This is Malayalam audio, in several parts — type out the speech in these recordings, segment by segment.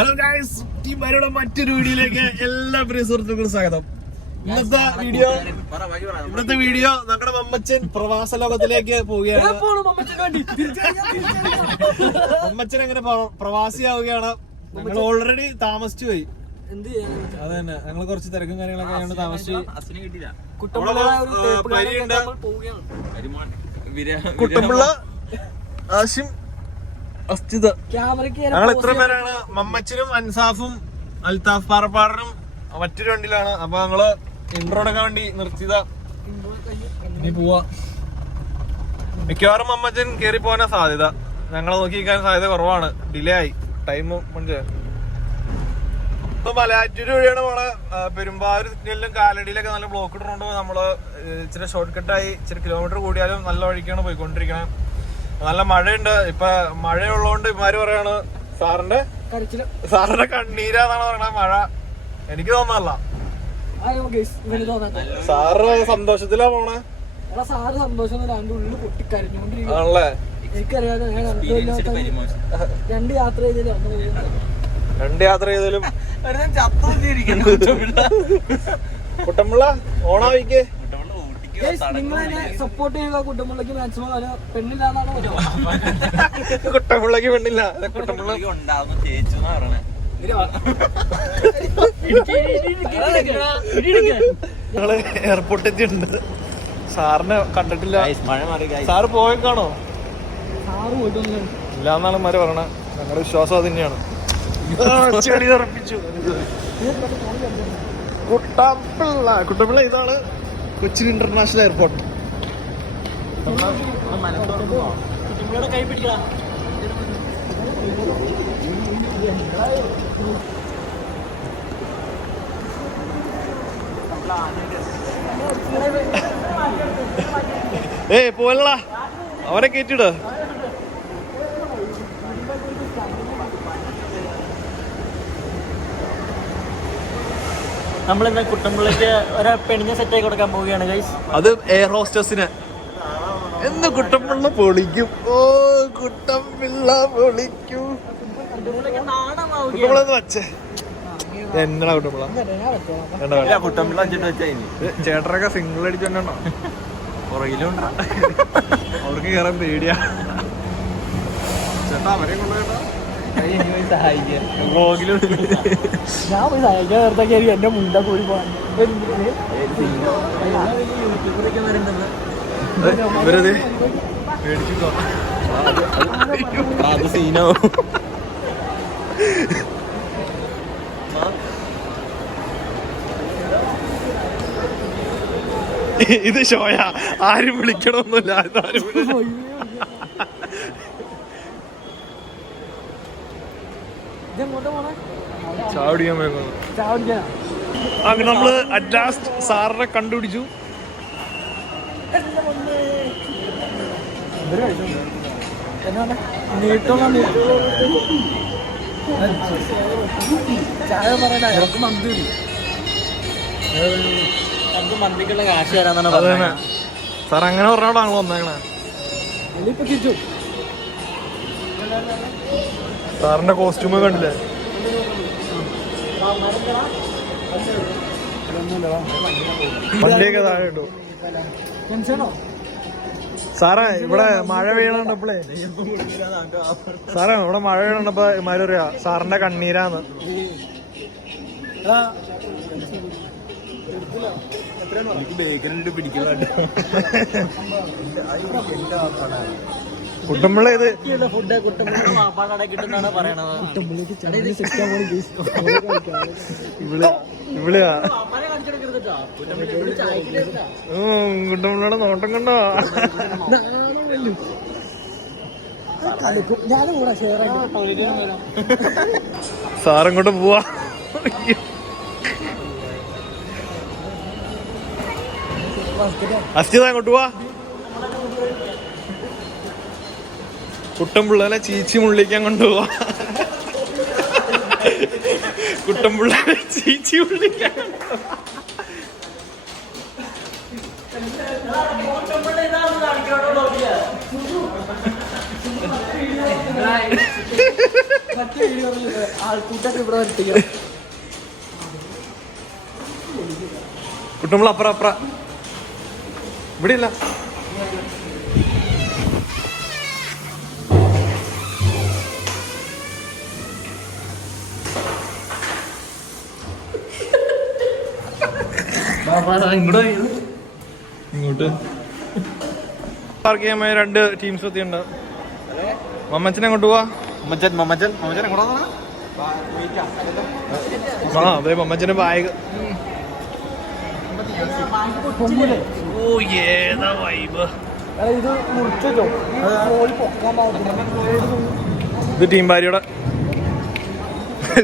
ഹലോ ഗൈസ്, ടീമാരുടെ മറ്റൊരു വീഡിയോയിലേക്ക് എല്ലാ പ്രിയ സുഹൃത്തുക്കൾക്കും സ്വാഗതം. ഇന്നത്തെ വീഡിയോ നമ്മുടെ മമ്മച്ചൻ പ്രവാസ ലോകത്തിലേക്ക് പോവുകയാണ്. മമ്മച്ചൻ അങ്ങനെ പ്രവാസിയാവുകയാണ്. ഞങ്ങൾ ഓൾറെഡി താമസിച്ചു പോയി. അത് തന്നെ, ഞങ്ങൾ കുറച്ച് തിരക്കും കാര്യങ്ങളൊക്കെ ആയതുകൊണ്ട് താമസിച്ചു. കുട്ടമ്പുള്ള ആശിം അസ്തിത, ഞങ്ങൾ ഇത്ര പേരാണ്. മമ്മച്ചനും അൻസാഫും അൽത്താഫ് പാറപ്പാടനും മറ്റൊരു വണ്ടിയിലാണ്. അപ്പൊ ഞങ്ങള് ഇൻട്രോ എടുക്കാൻ വേണ്ടി നിർത്തിയതാ. ഇനി പോവാ. മിക്കവാറും മമ്മച്ചൻ കേറി പോകാനാ സാധ്യത. ഞങ്ങളെ നോക്കിക്കാൻ സാധ്യത കുറവാണ്. ഡിലേ ആയി ടൈം. ഇപ്പൊ മലയാറ്റൂര് വഴിയാണ് പോണെ. പെരുമ്പാവൂർ സിഗ്നലിലും കാലടിയിലൊക്കെ നല്ല ബ്ലോക്ക് ഇടുന്നുണ്ട്. നമ്മള് ഇച്ചിരി ഷോർട്ട് കട്ടായി ഇച്ചിരി കിലോമീറ്റർ കൂടിയാലും നല്ല വഴിക്കാണ് പോയിക്കൊണ്ടിരിക്കണേ. നല്ല മഴയുണ്ട്. ഇപ്പൊ മഴയുള്ളതുകൊണ്ട് ഇമാര് പറയാണ് സാറിന്റെ കണ്ണീരാന്നാണ് പറയണ. മഴ എനിക്ക് തോന്നല്ല. സാറ് സന്തോഷത്തിലാ പോണേ. ആണല്ലേ? രണ്ട് യാത്ര ചെയ്താലും കുട്ടമ്പിള്ള ഓണാവിക്ക് സപ്പോർട്ട് ചെയ്യുക. കുട്ടമ്പിള്ളക്ക് മാക്സിമം പെണ്ണില്ലാന്നാണ്. കുട്ടമ്പിള്ളക്ക് പെണ്ണില്ല. കുട്ടമ്പിള്ള ഞങ്ങള് എയർപോർട്ടിൽ എത്തിയിട്ടുണ്ട്. സാറിനെ കണ്ടിട്ടില്ല. സാറ് പോയേക്കാണോ? ഇല്ലാന്നാണ് മാര് പറയണേ. ഞങ്ങളുടെ വിശ്വാസം അത് തന്നെയാണ്. ചെടി തെറപ്പിച്ചു. കുട്ടമ്പിള്ള ഇതാണ് കൊച്ചിൻ ഇന്റർനാഷണൽ എയർപോർട്ട്. കൈ പിടിക്കാം. ഏയ് പോവല്ല, അവരെ കേറ്റിട. നമ്മളിന്ന് കുട്ടമ്പിള്ളക്ക് ഒരു പെണ്ണിനെ സെറ്റ് ആക്കി കൊടുക്കാൻ പോവുകയാണ് ഗൈസ്. അത് എയർ ഹോസ്റ്റസിന്. എന്ന് കുട്ടമ്പിള്ള പൊളിക്കും. ഓ കുട്ടമ്പിള്ള പൊളിക്കും. കുട്ടമ്പിള്ള വച്ചേ എന്നടാ കുട്ടമ്പിള്ള. ചേട്ടനൊക്കെ സിംഗിൾ അടിച്ചോണ്ടോ പുറകിലുണ്ട. അവർക്ക് കേറാൻ പേടിയാ. ചേട്ടാ അവരെ കൊണ്ടുപോയിട്ടാ ഞാൻ പോയി സഹായിക്കാൻ നേരത്തെ എന്റെ മുണ്ട പോയി പോകാൻ. ഇവരത് പേടിച്ചോ. അത് സീനോ. ഇത് ഷോയ. ആരും വിളിക്കണമെന്നില്ല. ചാവടിക്കാൻ അങ്ങനെ നമ്മള് അഡ്ലാസ്റ്റ് സാറിനെ കണ്ടുപിടിച്ചു. മന്തിക്കുള്ള കാശ് തരാന്നാണ് പറഞ്ഞത്. സാർ അങ്ങനെ പറഞ്ഞോടാണല്ലോ വന്നേക്കണേ. സാറിന്റെ കോസ്റ്റ്യൂമ് കണ്ടില്ലേ? വണ്ടിയൊക്കെ താഴെ ഇട്ടു. സാറേ ഇവിടെ മഴ പെയ്യണപ്പളേ, സാറേ ഇവിടെ മഴ പെയ്യണപ്പോ ഇമാര് പറയാ സാറിന്റെ കണ്ണീരാന്ന്. കുട്ടമ്പിള്ള ഇത് ഫുഡ് കുട്ടമ്പിള്ള കിട്ടുന്നാണ് പറയണത്. ഇവിടെയാ കുട്ടമ്പിള്ളയുടെ നോട്ടം കണ്ടോ? സാറിങ്ങോട്ട് പോവാ. അസ്ഥിത അങ്ങോട്ട് പോവാ. കുട്ടമ്പിള്ളനെ ചീച്ചി മുള്ളിക്കാൻ കൊണ്ടുപോവാ. കുട്ടമ്പിള്ളനെ ചീച്ചി മുള്ളിക്കാൻ. ആൾക്കൂട്ടൊക്കെ ഇവിടെ വരുത്തിക്കണം. കുട്ടുമ്പോൾ അപ്പുറം ഇവിടെ ഇല്ല. ഇങ്ങോട്ട് പാർക്ക് ചെയ്യാൻ 2 ടീംസ് എത്തിയുണ്ട്. മമ്മച്ചനെ അങ്ങോട്ട് പോവാ. മമ്മച്ചൻ എങ്ങോട്ടാ? അതെ മമ്മച്ചന്റെ ബാഗ്. ഇത് ടീം ഭാര്യയുടെ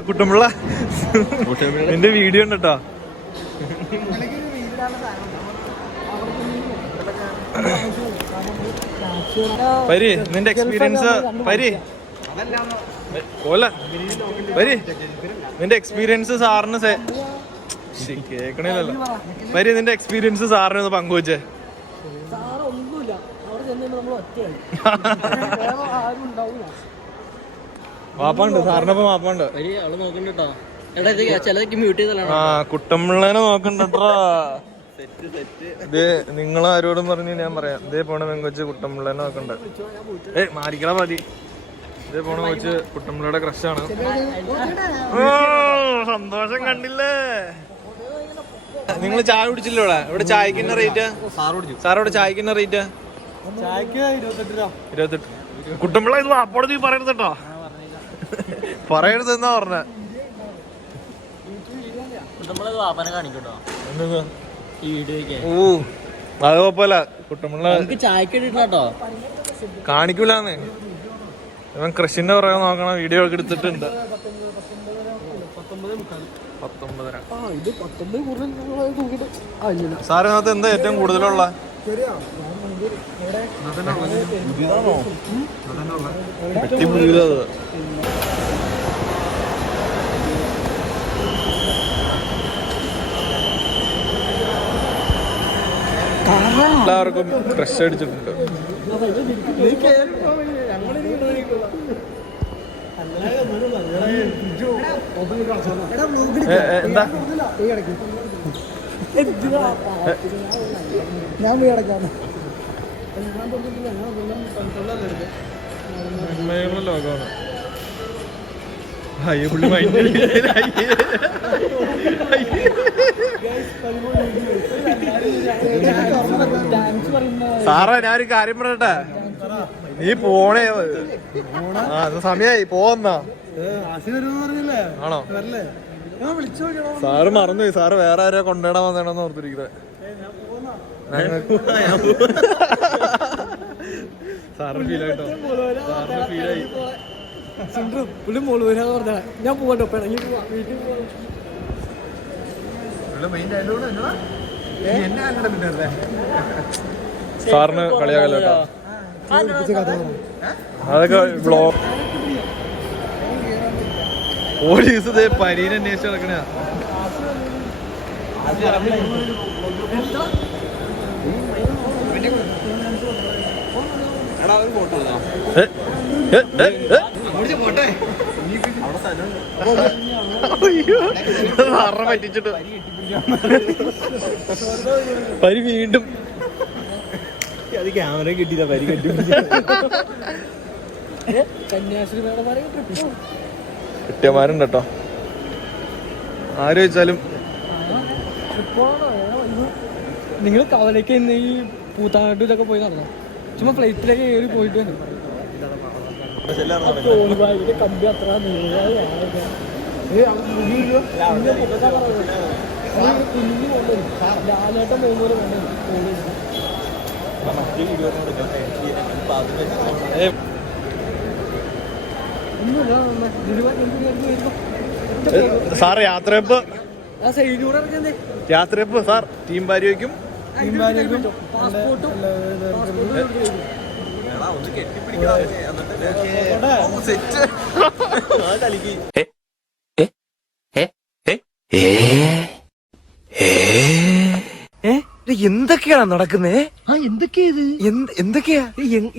കുട്ടമ്പിള്ള നിന്റെ വീഡിയോ ഉണ്ട് കേട്ടോ. പരി നിന്റെ എക്സ്പീരിയൻസ് നിന്റെ എക്സ്പീരിയൻസ് സാറിന് കേക്കണില്ലല്ലോ. പരി നിന്റെ എക്സ്പീരിയൻസ് സാറിന് ഒന്ന് പങ്കുവച്ചേ. വാപ്പുണ്ട് സാറിനൊപ്പം വാപ്പുണ്ട്. ആ കുട്ടമ്പിള്ളേനെ നോക്കണ്ടോ. ഇത് നിങ്ങളാരോടും പറഞ്ഞു ഞാൻ പറയാം. ഇതേ പോണ വെങ്കൊച്ച് കുട്ടമ്പിള്ളേനെ നോക്കണ്ട. മാറിക്കണ മതി. ഇതേ പോണ വെച്ച് കുട്ടമ്പിള്ളയുടെ ക്രഷാണ്. സന്തോഷം കണ്ടില്ലേ. നിങ്ങൾ ചായ കുടിച്ചില്ലോ ഇവിടെ? ചായക്ക് തന്നെ റേറ്റ്? സാറോടെ ചായക്ക് തന്നെ റേറ്റ്? 28. കുട്ടമ്പിള്ള ഇത് അപ്പോഴത്തെ നീ പറയരുത് കേട്ടോ. പറയരുത് എന്നാ പറഞ്ഞ. അത് കുഴപ്പമില്ല. കുട്ടമ്പിള്ള കാണിക്കൂലെന്ന് ഇവൻ കൃഷിന്റെ പുറകെ നോക്കണ വീഡിയോ ഒക്കെ എടുത്തിട്ടുണ്ട്. 19. സാറിനകത്ത് എന്താ ഏറ്റവും കൂടുതലുള്ള? എല്ലാവർക്കും ക്രഷ് അടിച്ചിട്ടുണ്ട്. എന്താ ഞാൻ പോയി അടക്കാം. ലോകമാണ്. അയ്യോ പുള്ളി മൈൻഡ്. സാറേ ഞാനൊരു കാര്യം പറയട്ടെ. നീ പോണേ. ആ സമയായി പോന്നാ. ആണോ? സാറ് മറന്നുപോയി. സാറ് വേറെ ആരോ കൊണ്ടുപോയിടാൻ വന്നേണെന്ന് ഓർത്തിരിക്കുന്നത്. സാറിന് ഫീലായിട്ടോ. സാറിന് ഫീലായി. ഞാൻ പോകട്ടോ. സാറിന് കളിയാകല്ലോ കേട്ടോ. അതൊക്കെ വ്ളോഗ്. പോലീസ് ഇതേ പരീനെ അന്വേഷിച്ച് നടക്കണ. സാറിനെ പറ്റിച്ചിട്ട് പരി വീണ്ടും അത് ക്യാമറ കിട്ടിയതാ. പരി കെട്ടി കിട്ടിയമാരുണ്ട് കേട്ടോ. ആര് ചോദിച്ചാലും. നിങ്ങൾ കവലയ്ക്ക് ഇന്ന് ഈ പൂത്താനാട്ട് ഇതൊക്കെ പോയി നടന്നോ? ചുമ്മാ ഫ്ലൈറ്റിലേക്ക് കയറി പോയിട്ട് കമ്പി അത്ര ലാലേട്ടൻ പോകുന്നവര് സാർ യാത്രയപ്പ് സാർ ടീം ഭാര്യയ്ക്കും പാസ്പോർട്ടും എന്തൊക്കെയാണ് നടക്കുന്നേ? എന്തൊക്കെയാ ഇത്? എന്തൊക്കെയാ?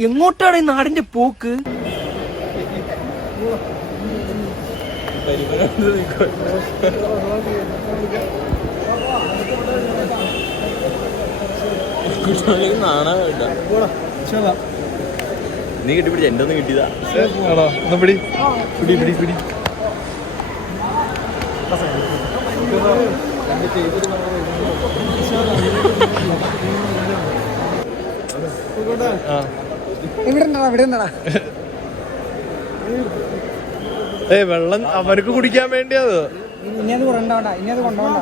എങ്ങോട്ടാണ് ഈ നാടിന്റെ പോക്ക്? നാണാ വേണ്ട നീ കെട്ടിപ്പിടിച്ച എന്റെ ഒന്നും കിട്ടിയതാ പിടി പിടി പിടി പിടി വെള്ളം അവർക്ക് കുടിക്കാൻ വേണ്ടിയത്. ഇനി അത് കൊണ്ടോണ്ട, ഇനി അത് കൊണ്ടോണ്ട.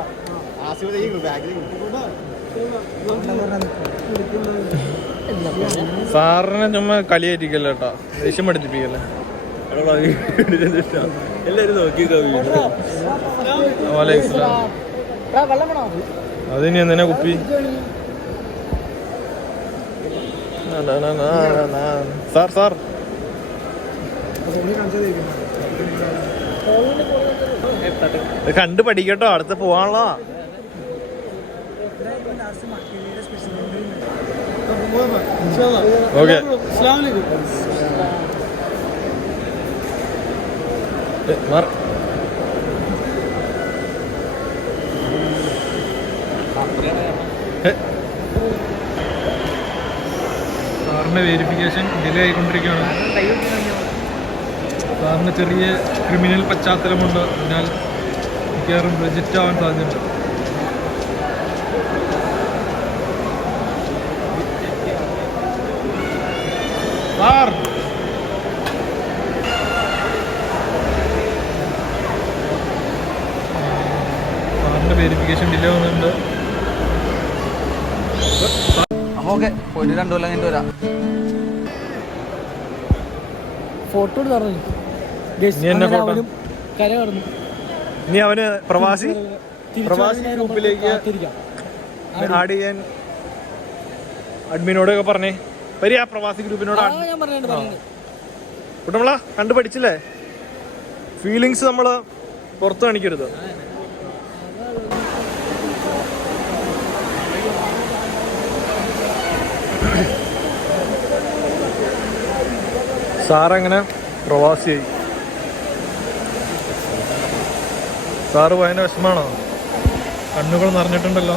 സാറിനെ ചുമ്മാ കളിയായിരിക്കല്ലോ കേട്ടോ, ദേഷ്യം പഠിപ്പിക്കല്ലേ. എല്ലാരും നോക്കിക്കോ. അതിനി എന്തിനാ കുപ്പി? സാർ സാർ കണ്ടു പഠിക്കട്ടോ, അടുത്ത് പോവാനുള്ള. ഓക്കെ സാറിന്റെ വെരിഫിക്കേഷൻ ഡിലേ ആയിക്കൊണ്ടിരിക്കുകയാണ്. സാറിന് ചെറിയ ക്രിമിനൽ പശ്ചാത്തലമുണ്ട്, അതിനാൽ മിക്കവാറും റിജക്റ്റ് ആവാൻ സാധ്യതയുണ്ട്. സാർ സാറിന്റെ വെരിഫിക്കേഷൻ ഡിലേ വന്നിട്ടുണ്ട്. ഓക്കെ, ഒരു 2 കൊല്ലം കഴിഞ്ഞിട്ട് വരാം. ഫോട്ടോ എടുത്തു നീ എന്നെ ഫോട്ടോ കര കടന്നു. ഇനി അവന് പ്രവാസി ഗ്രൂപ്പിലേക്ക് ആഡ് ചെയ്യാൻ അഡ്മിനോടൊക്കെ പറഞ്ഞേ. വരിക പ്രവാസി ഗ്രൂപ്പിനോട്. ഞാൻ പറഞ്ഞിട്ടുണ്ട്. കുട്ടമ്പള കണ്ടു പഠിച്ചില്ലേ? ഫീലിങ്സ് നമ്മള് പുറത്ത് കാണിക്കരുത്. സാറങ്ങനെ പ്രവാസിയായി. സാറ് ഭയങ്കര വിഷമാണോ? കണ്ണുകൾ നിറഞ്ഞിട്ടുണ്ടല്ലോ.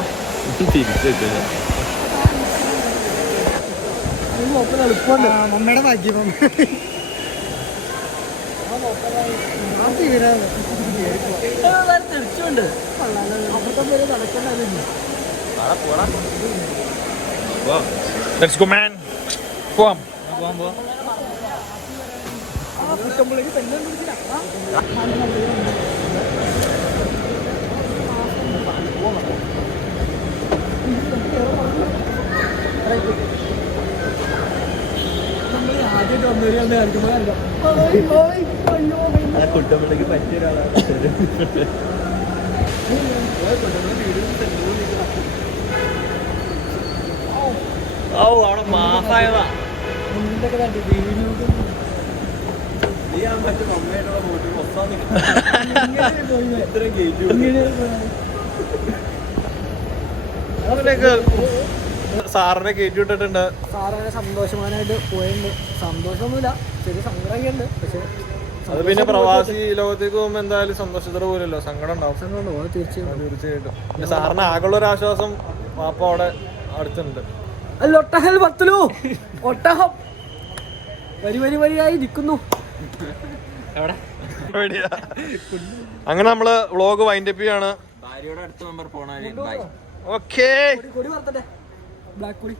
മമ്മയുടെ ഭാഗ്യം. തിരിച്ചുണ്ട് Let's go, man. പോവാം. കുട്ടമ്പളേക്ക് പറ്റിയ ഒരാളാണ്. ഓ അവിടെ മാസായതാ. സാറിനെ കയറ്റി വിട്ടിട്ടുണ്ട്. സാറിനെ സന്തോഷവാനായിട്ട് പോയിട്ടുണ്ട്. സന്തോഷമൊന്നുമില്ല, ചെറിയ സങ്കടമൊക്കെ ഉണ്ട്. പക്ഷെ അത് പിന്നെ പ്രവാസി ലോകത്തേക്ക് പോകുമ്പോ എന്തായാലും സന്തോഷത്തോടെ പോലല്ലോ, സങ്കടം ഉണ്ടാവും. തീർച്ചയായിട്ടും. പിന്നെ സാറിന് ആകെയുള്ള ഒരു ആശ്വാസം വാപ്പ അവിടെ അടുത്തുണ്ട്. ഒട്ടഹം വരിയായി നിൽക്കുന്നു. അങ്ങനെ നമ്മള് വ്ളോഗ് വൈൻഡപ്പ് ചെയ്യാണ്. ഭാര്യയുടെ അടുത്ത മെമ്പർ പോണ. ഓക്കേ. കൊടി വറുത്തട്ടെ, ബ്ലാക്ക് കൊടി.